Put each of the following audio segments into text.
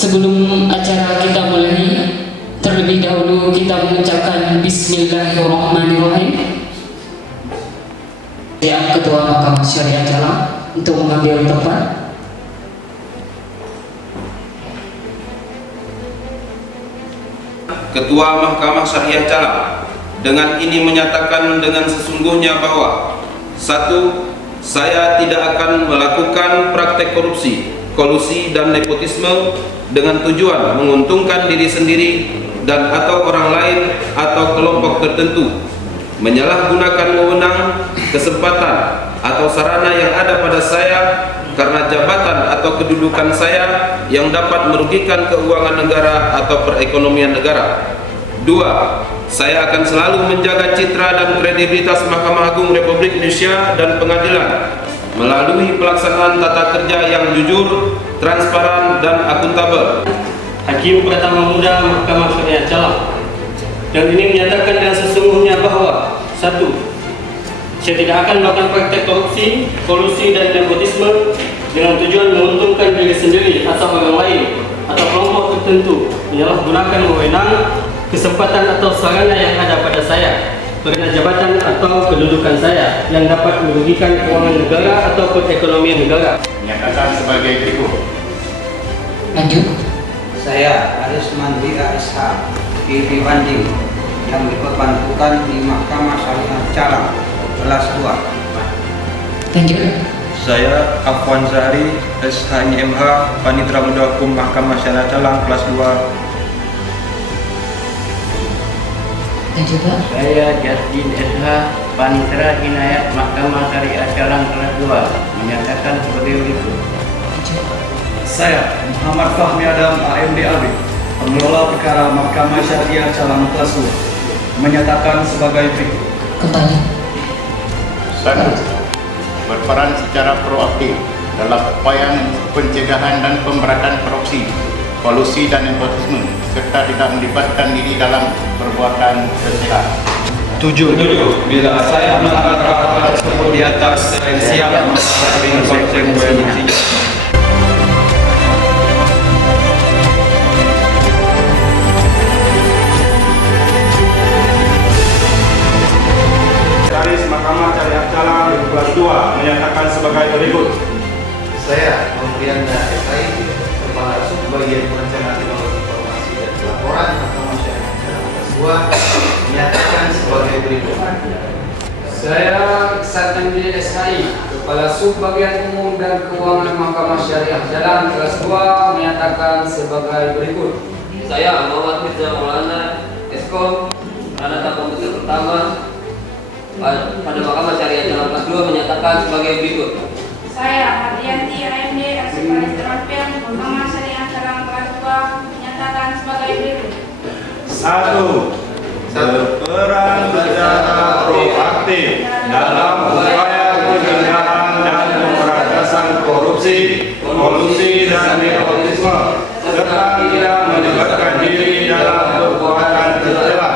Sebelum acara kita mulai, terlebih dahulu kita mengucapkan Bismillahirrahmanirrahim. Saya Ketua Mahkamah Syariah Jalan untuk mengambil tempat. Ketua Mahkamah Syariah Jalan dengan ini menyatakan dengan sesungguhnya bahwa 1. Saya tidak akan melakukan praktek korupsi, kolusi dan nepotisme dengan tujuan menguntungkan diri sendiri dan atau orang lain atau kelompok tertentu, menyalahgunakan wewenang, kesempatan atau sarana yang ada pada saya karena jabatan atau kedudukan saya yang dapat merugikan keuangan negara atau perekonomian negara. 2. Saya akan selalu menjaga citra dan kredibilitas Mahkamah Agung Republik Indonesia dan pengadilan melalui pelaksanaan tata kerja yang jujur, transparan, dan akuntabel. Hakim Pratama Muda Mahkamah Syariah Jalan dan ini menyatakan dengan sesungguhnya bahwa 1. Saya tidak akan melakukan praktek korupsi, kolusi, dan nepotisme dengan tujuan menguntungkan diri sendiri atau orang lain atau kelompok tertentu, menyalahgunakan wewenang, kesempatan atau sarana yang ada pada saya karena jabatan atau kedudukan saya yang dapat merugikan keuangan negara atau perekonomian negara. Menyatakan sebagai berikut. Lanjut. Saya Aris Mandri ASH PB Banding yang diperbantukan di Mahkamah Syariah Jalan kelas 2. Lanjut. Saya Afwan Zahri SHIMH Panitra Muda Hukum Mahkamah Syariah Jalan kelas 2. Lanjut, Pak. Saya Jasdin SH Panitra Inayat Mahkamah Syariah Jalan kelas 2 menyatakan sebagai berikut. Lanjut. Saya Muhammad Fahmi Adam AMDAB pengelola perkara Mahkamah Syariah Jalan kelas 2 menyatakan sebagai berikut. Kembali. 1. Berperan secara proaktif dalam upaya pencegahan dan pemberantasan korupsi, kolusi dan nepotisme serta tidak melibatkan diri dalam perbuatan tercela. 7. Bila saya melanggar peraturan tersebut di atas, saya siap dengan konsekuensi. Sekretaris Mahkamah Syariah Jalan kelas 2 menyatakan sebagai berikut. Saya Nofrianda SI, Kepala Subbagian Perencanaan Teknologi Informasi dan Pelaporan Mahkamah Syariah Jalan kelas 2 menyatakan sebagai berikut. Saya Satandi SI, Kepala Subbagian Umum dan Keuangan Mahkamah Syariah Jalan kelas 2 menyatakan sebagai berikut. Saya Muhammad Mirza Maulana Eskom, Ranata Komputer Pertama pada Mahkamah Syariah Jalan kelas 2 menyatakan sebagai berikut. Saya Hardianti AMD Arsiparis Terampil Mahkamah Syariah Jalan kelas 2 menyatakan sebagai berikut. 1. Berperan secara proaktif dalam upaya pencegahan dan pemberantasan korupsi, kolusi, dan nepotisme serta tidak melibatkan diri dalam perbuatan tercela.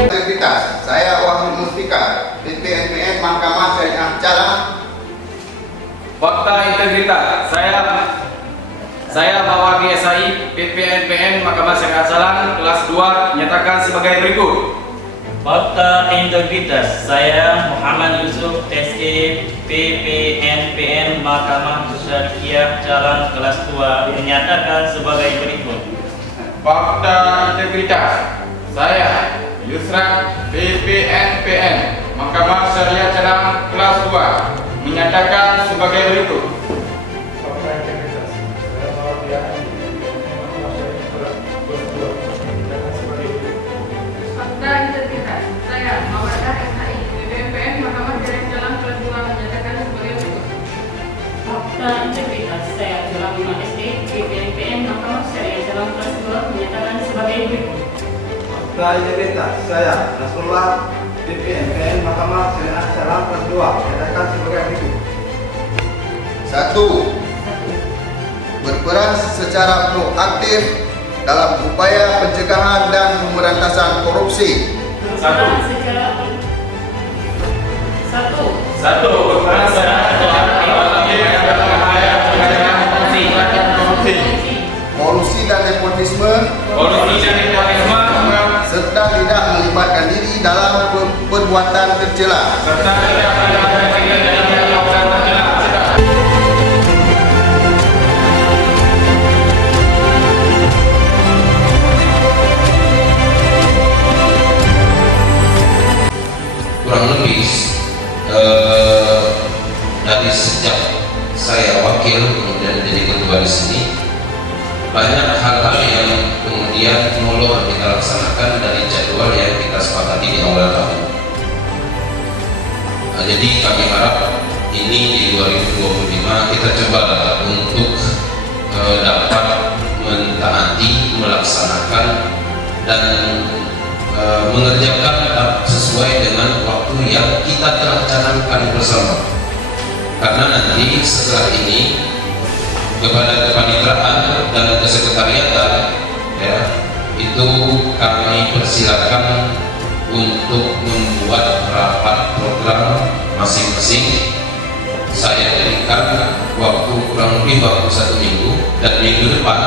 Integritas. Saya Wahid Mustika PPNPN Mahkamah Syariah Jalan. Fakta integritas. Saya Mawaki SI PPNPN Mahkamah Syariah Jalan kelas 2 menyatakan sebagai berikut. Fakta integritas. Saya Muhammad Yusuf SE PPNPN Mahkamah Syariah Jalan kelas 2 menyatakan sebagai berikut. Fakta integritas. Saya Yusra PPNPN Mahkamah Syariah Jalan kelas 2 menyatakan sebagai berikut. Fakta integritas. Saya Mawaki Fakta integritas. Saya Mawadah SI PPNPN Mahkamah Syariah Jalan kelas 2 menyatakan sebagai berikut. Fakta integritas. Saya Sulaiman SD PPNPN Mahkamah Syariah Jalan kelas 2 menyatakan sebagai berikut. Fakta integritas. Saya Nasrullah PPNPN Mahkamah Syariah Jalan kelas 2 menyatakan sebagai berikut. 1. Berperan secara proaktif dalam upaya pencegahan dan pemberantasan korupsi. 1. Satu, kolusi dan nepotisme serta tidak melibatkan diri dalam perbuatan tercela. Kurang lebih dari sejak saya wakil kemudian jadi ketua di sini, banyak hal-hal yang kemudian molor kita laksanakan dari jadwal yang kita sepakati di awal tahun. Jadi kami harap ini di 2025 kita coba untuk dapat mentaati, melaksanakan dan mengerjakan sesuai dengan waktu yang kita telah canangkan bersama. Karena nanti setelah ini kepada kepaniteraan dan kesekretariatan ya, itu kami persilakan untuk membuat rapat program masing-masing. Saya berikan waktu kurang lebih waktu 1 minggu, dan minggu depan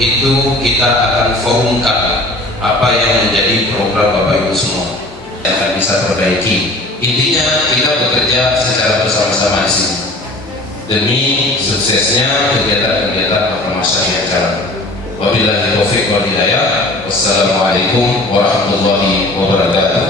itu kita akan forumkan apa yang menjadi program Bapak Ibu semua yang akan bisa perbaiki. Intinya kita bekerja secara bersama-sama di sini demi suksesnya kegiatan-kegiatan Mahkamah Syariah Jalan. Wabillahi taufiq wal hidayah. Wassalamualaikum warahmatullahi wabarakatuh.